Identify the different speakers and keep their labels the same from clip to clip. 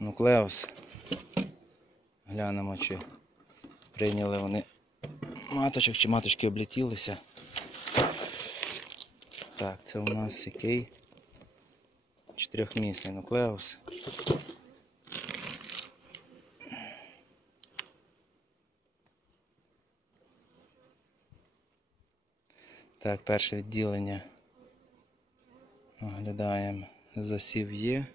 Speaker 1: нуклеус. Глянемо, чи прийняли вони маточок, чи маточки облетілися. Так, це у нас який? Чотирьохмісний нуклеус. Так, перше відділення. Оглядаємо. Засів є.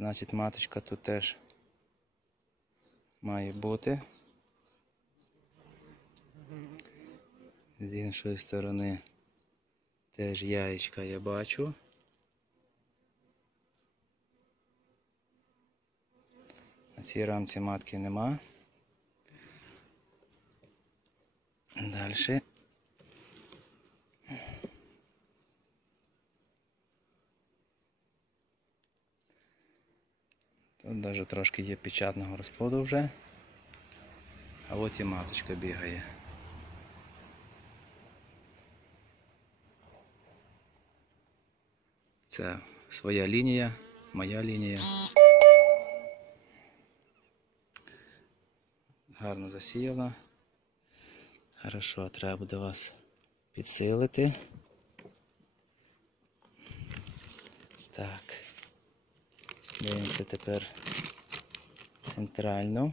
Speaker 1: Значить, маточка тут теж має бути. З іншої сторони теж яєчка я бачу. На цій рамці матки нема. Далі. Тут навіть трошки є печатного розплоду вже. А от і маточка бігає. Це своя лінія, моя лінія. Гарно засіяла. Хорошо, треба буде вас підсилити. Так. Дивимося тепер центрально.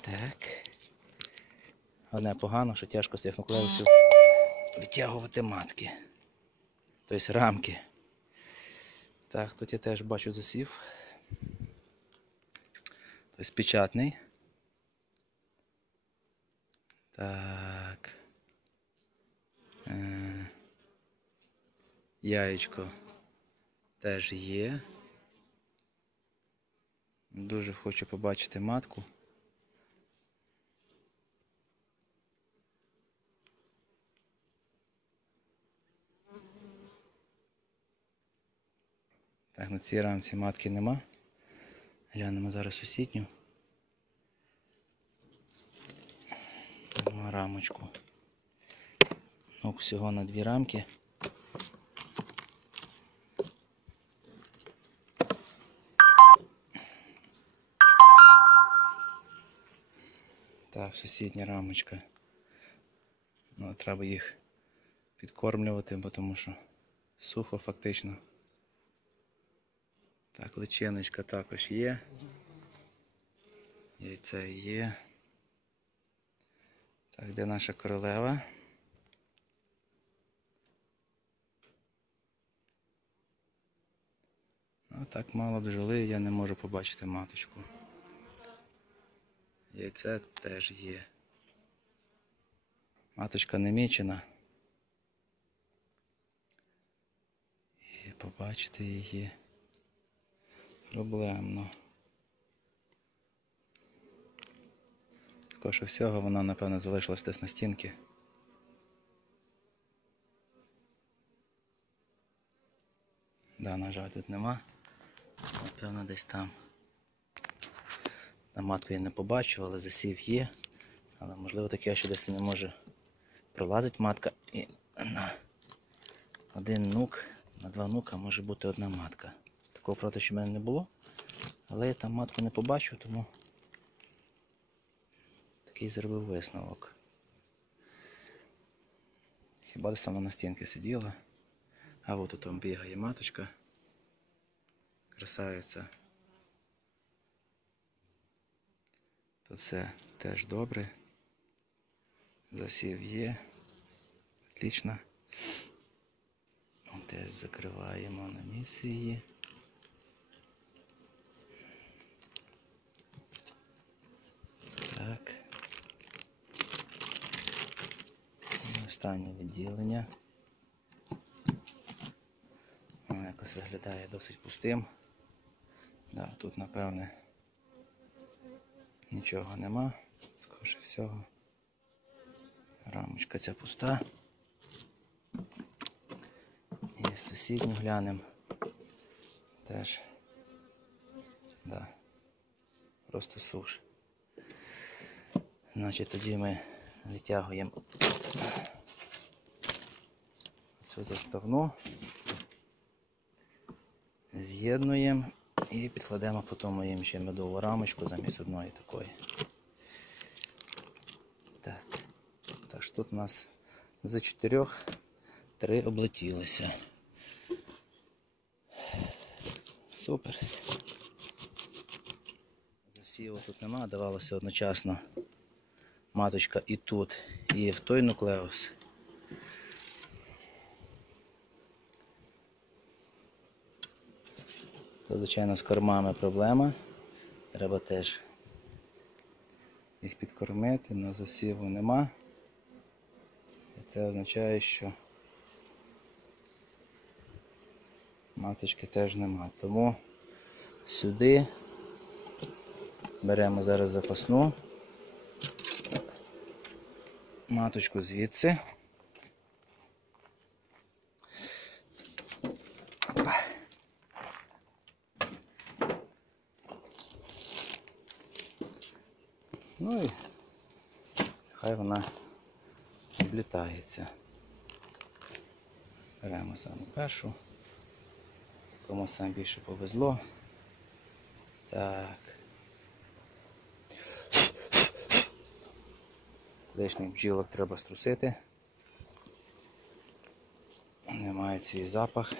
Speaker 1: Так. Одне погано, що тяжко з цих витягувати матки. Тобто рамки. Так, тут я теж бачу засів. Тобто печатний. Яєчко теж є. Дуже хочу побачити матку. Так, на цій рамці матки нема. Глянемо зараз сусідню. Рамочку. Ну, всього на дві рамки. Так, сусідня рамочка. Ну, треба їх підкормлювати, бо тому що сухо фактично. Так, личиночка також є. Яйце є. Так, де наша королева? А так мало бджоли, я не можу побачити маточку. Яйце теж є. Маточка не мічена. І побачити її проблемно. Скоріше всього, вона, напевно, залишилась десь на стінці. Да, на жаль, тут нема. Напевно, десь там. На матку я не побачив, але засів є. Але можливо таке, що десь не може пролазить матка і на один нук, на два нука може бути одна матка. Такого правда, що в мене не було. Але я там матку не побачив, тому такий зробив висновок. Хіба десь там на стінці сиділа, а от там бігає маточка. Красавиця. Тут все теж добре. Засів є. Отлично. Теж закриваємо на місці її. Так. Останнє відділення. Воно якось виглядає досить пустим. Да, тут, напевне, нічого нема, скоріше всього. Рамочка ця пуста. І сусідню глянемо. Теж. Да. Просто суш. Значить, тоді ми витягуємо цю заставну, з'єднуємо і підкладемо потім їм ще медову рамочку замість одної такої. Так. Так що тут у нас з чотирьох три облетілися. Супер. Засіву тут нема, давалося одночасно маточка і тут, і в той нуклеус. Тут, звичайно, з кормами проблема. Треба теж їх підкормити, але засіву нема. І це означає, що маточки теж нема. Тому сюди беремо зараз запасну маточку звідси. Ну і хай вона облітається. Беремо саме першу. Кому саме більше повезло. Так. Лишніх бджілок треба струсити. Вони мають свій запах.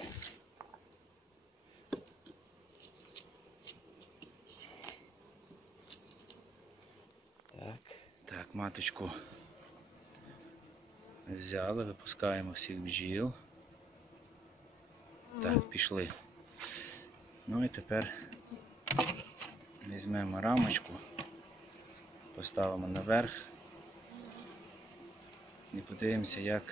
Speaker 1: Так, так, маточку взяли, випускаємо всіх бджіл. Так, пішли. Ну і тепер візьмемо рамочку, поставимо наверх і подивимося, як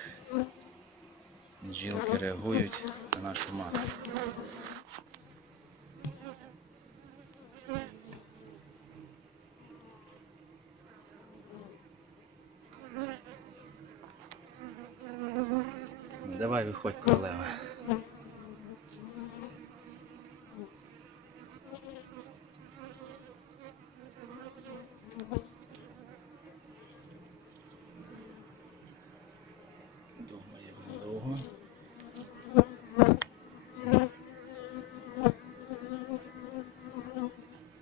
Speaker 1: бджілки реагують на нашу матку. Давай виходь, королева.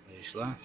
Speaker 1: Вийшла.